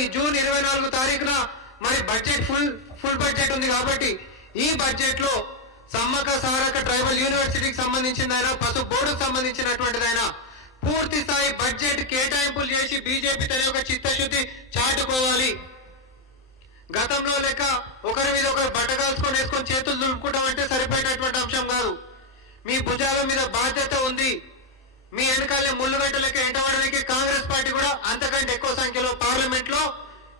ఈ జూన్ 24 తారీఖున మరి బడ్జెట్ ఫుల్ బడ్జెట్ ఉంది కాబట్టి ఈ బడ్జెట్ లో సమ్మక సారక ట్రైబల్ యూనివర్సిటీకి సంబంధించిందైనా పసుపు బోర్డుకు సంబంధించినటువంటిదైనా పూర్తి స్థాయి బడ్జెట్ కేటాయింపులు చేసి బీజేపీ తన యొక్క చిత్తశుద్ధి చాటుకోవాలి. గతంలో లెక్క ఒకరి మీద ఒకరు బట్టగాల్చుకొని వేసుకొని చేతులు దులుపుకోవడం అంటే సరిపోయేటటువంటి అంశం కాదు. మీ భుజాల మీద బాధ్యత ఉంది. మీ వెనకాలే ముళ్ళుగడ్డ లెక్క ఎంటబడడానికి కాంగ్రెస్ పార్టీ కూడా అంతకంటే ఎక్కువ సంఖ్యలో పార్లమెంట్ లో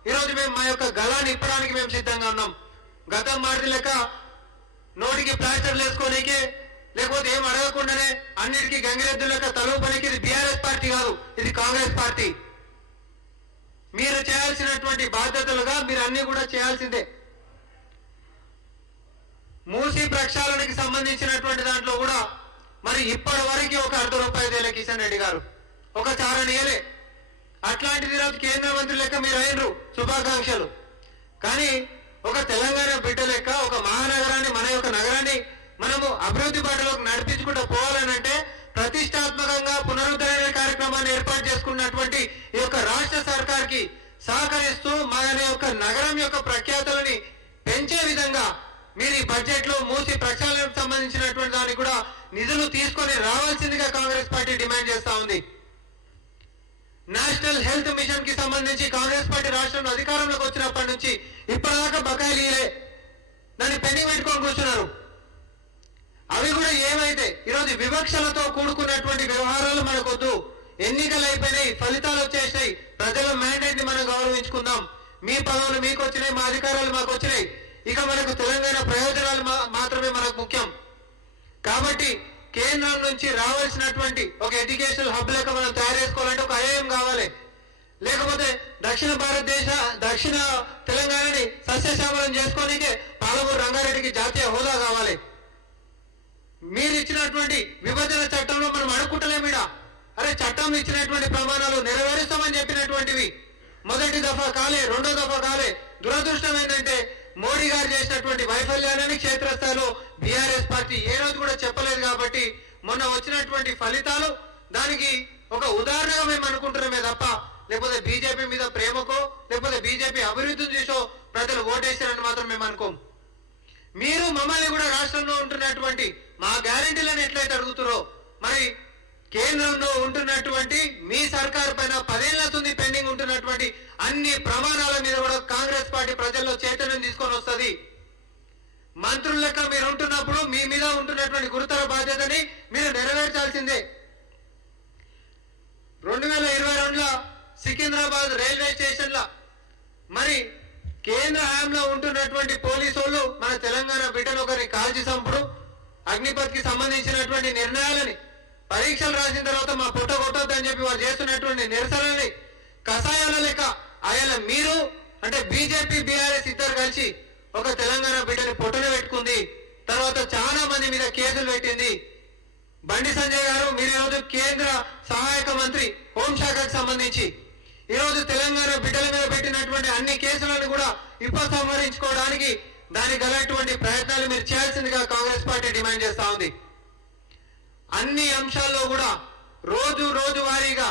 ఈరోజు మేము మా యొక్క గలాన్ని ఇప్పడానికి మేము సిద్ధంగా ఉన్నాం. గతం మారిది లెక్క నోటికి ప్లాస్టర్లు వేసుకోనికే లేకపోతే ఏం అడగకుండానే అన్నిటికీ గంగిరెద్దు లెక్క తలూపనికి ఇది బీఆర్ఎస్ పార్టీ కాదు, ఇది కాంగ్రెస్ పార్టీ. మీరు చేయాల్సినటువంటి బాధ్యతలుగా మీరు అన్ని కూడా చేయాల్సిందే. మూసీ ప్రక్షాళనకి సంబంధించినటువంటి దాంట్లో కూడా మరి ఇప్పటి వరకు ఒక ₹1,000 కిషన్ రెడ్డి గారు ఒక చారణీయలే. అట్లాంటిది ఈరోజు కేంద్ర మంత్రి లెక్క మీరు అయినరు, శుభాకాంక్షలు. కానీ ఒక తెలంగాణ బిడ్డ లెక్క ఒక మహానగరాన్ని మన యొక్క నగరాన్ని మనము అభివృద్ధి బాటలోకి నడిపించుకుంటూ పోవాలనంటే ప్రతిష్టాత్మకంగా పునరుద్ధరణ కార్యక్రమాన్ని ఏర్పాటు చేసుకున్నటువంటి ఈ యొక్క రాష్ట్ర సర్కార్కి సహకరిస్తూ మన యొక్క నగరం యొక్క ప్రఖ్యాతులని పెంచే విధంగా మీరు ఈ బడ్జెట్ లో మూసి ప్రక్షాళనకు సంబంధించినటువంటి దానికి కూడా నిధులు తీసుకొని రావాల్సిందిగా కాంగ్రెస్ పార్టీ డిమాండ్ చేస్తా ఉంది. నేషనల్ హెల్త్ మిషన్ కి సంబంధించి కాంగ్రెస్ పార్టీ రాష్ట్రంలో అధికారంలోకి వచ్చినప్పటి నుంచి ఇప్పటిదాకా బకాయిలు ఇలే, దాన్ని పెండింగ్ పెట్టుకొని కూర్చున్నారు. అవి కూడా ఏమైతే ఈరోజు వివక్షలతో కూడుకున్నటువంటి వ్యవహారాలు మనకొద్దు. ఎన్నికలు అయిపోయినాయి, ఫలితాలు వచ్చేసినాయి, ప్రజల మ్యాండేట్ ని మనం గౌరవించుకుందాం. మీ పదవులు మీకు వచ్చినాయి, మా అధికారాలు మాకు వచ్చినాయి. ఇక మనకు తెలంగాణ ప్రయోజనాలు మాత్రమే మనకు ముఖ్యం. కాబట్టి కేంద్రం నుంచి రావాల్సినటువంటి ఒక ఎడ్యుకేషనల్ హబ్ లెక్క మనం తయారు చేసుకోవాలంటే ఒక ఐఐఎం కావాలి. లేకపోతే దక్షిణ తెలంగాణని సస్యశ్యామలం చేసుకోనికే పాలమూరు రంగారెడ్డికి జాతీయ హోదా కావాలి. మీరు ఇచ్చినటువంటి విభజన చట్టంలో మనం అడుక్కుంటలేమిడా? అరే చట్టం ఇచ్చినటువంటి ప్రమాణాలు నెరవేరుస్తామని చెప్పినటువంటివి మొదటి దఫా కాలే, రెండో దఫా కాలే. దురదృష్టం ఏంటంటే మోడీ గారు చేసినటువంటి వైఫల్యాన్ని క్షేత్రస్థాయిలో బీఆర్ఎస్ పార్టీ ఏ రోజు కూడా చెప్పలేదు. కాబట్టి మొన్న వచ్చినటువంటి ఫలితాలు దానికి ఒక ఉదాహరణగా మేము అనుకుంటున్నామే తప్ప లేకపోతే బీజేపీ మీద ప్రేమకో లేకపోతే బీజేపీ అభివృద్ధిని చూసో ప్రజలు ఓటేశారని మాత్రం మేము అనుకోం. మీరు మమ్మల్ని కూడా రాష్ట్రంలో ఉంటున్నటువంటి మా గ్యారెంటీలను ఎట్లయితే అడుగుతారో మరి కేంద్రంలో ఉంటున్నటువంటి మీ సర్కార్ పైన 10 ఏళ్ల నుంచి పెండింగ్ ఉంటున్నటువంటి అన్ని ప్రమాణాల మీద కూడా కాంగ్రెస్ పార్టీ ప్రజల్లో చైతన్యం తీసుకొని వస్తుంది. మంత్రుల లెక్క మీరు ఉంటున్నప్పుడు మీ మీద ఉంటున్నటువంటి గురుతర బాధ్యతని మీరు నెరవేర్చాల్సిందే. 2022లో సికింద్రాబాద్ రైల్వే స్టేషన్ల మరి కేంద్ర హయాంలో ఉంటున్నటువంటి పోలీసు వాళ్ళు మన తెలంగాణ బిడ్డను ఒకరిని కాల్చి చంపుడు, అగ్నిపథ్ కి సంబంధించినటువంటి నిర్ణయాలని పరీక్షలు రాసిన తర్వాత మా పొట్ట కొట్టొద్దని చెప్పి వారు చేస్తున్నటువంటి నిరసనల్ని కషాయాల లెక్క ఆయన మీరు అంటే బీజేపీ బీఆర్ఎస్ ఇద్దరు కలిసి ఒక తెలంగాణ బిడ్డని పొట్టన పెట్టుకుంది. తర్వాత చాలా మంది మీద కేసులు పెట్టింది. బండి సంజయ్ గారు మీరు ఈరోజు కేంద్ర సహాయక మంత్రి హోంశాఖకు సంబంధించి ఈరోజు తెలంగాణ బిడ్డల మీద పెట్టినటువంటి అన్ని కేసులను కూడా ఉపసంహరించుకోవడానికి దానికి గలటువంటి ప్రయత్నాలు మీరు చేయాల్సిందిగా కాంగ్రెస్ పార్టీ డిమాండ్ చేస్తా ఉంది. అన్ని అంశాల్లో కూడా రోజు వారీగా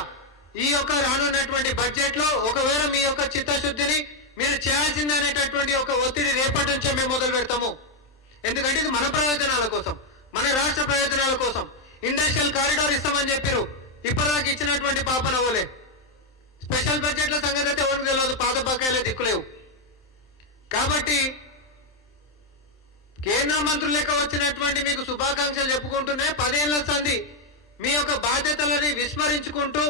ఈ యొక్క రానున్నటువంటి బడ్జెట్ లో ఒకవేళ మీ యొక్క చిత్తశుద్ధిని మీరు చేయాల్సింది అనేటటువంటి ఒక ఒత్తిడి రేపటి నుంచే మేము మొదలు పెడతాము. ఎందుకంటే ఇది మన ప్రయోజనాల కోసం, మన రాష్ట్ర ప్రయోజనాల కోసం. ఇండస్ట్రియల్ కారిడార్ ఇస్తామని చెప్పారు, ఇప్పటిదాకా ఇచ్చినటువంటి పాపనవ్వలే. స్పెషల్ బడ్జెట్ల సంగతి అయితే ఎవరికి తెలియదు, పాత బకాయిలే దిక్కులేవు. కాబట్టి కేంద్ర మంత్రులు లెక్క వచ్చినటువంటి మీకు శుభాకాంక్షలు చెప్పుకుంటూనే 10 ఏళ్ల సంది మీ యొక్క బాధ్యతలని విస్మరించుకుంటూ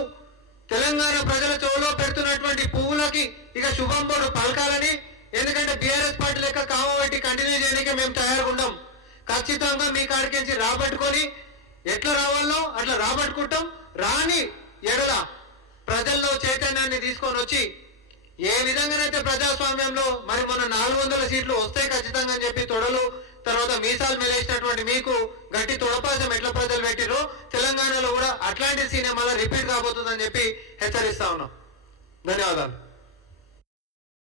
తెలంగాణ ప్రజల చెవులో పెడుతున్నటువంటి పువ్వులకి ఇక శుభం పోడు పలకాలని. ఎందుకంటే బీఆర్ఎస్ పార్టీ లెక్క కామబట్టి కంటిన్యూ చేయడానికి మేము తయారుగా ఉన్నాం. ఖచ్చితంగా మీ కాడికించి రాబట్టుకొని ఎట్లా రావాలో అట్లా రాబట్టుకుంటాం. రాని ఎడల ప్రజల్లో చైతన్యాన్ని తీసుకొని వచ్చి ఏ విధంగానైతే ప్రజాస్వామ్యంలో మరి మన 400 సీట్లు వస్తాయి ఖచ్చితంగా అని చెప్పి తొడలు తర్వాత మీసాలు మెలేసినటువంటి మీకు గట్టి తొడపాసం ఎట్లా ప్రజలు పెట్టిరో తెలంగాణలో కూడా అట్లాంటి సీనే మళ్ళీ రిపీట్ కాబోతుందని చెప్పి హెచ్చరిస్తా ఉన్నాం. ధన్యవాదాలు.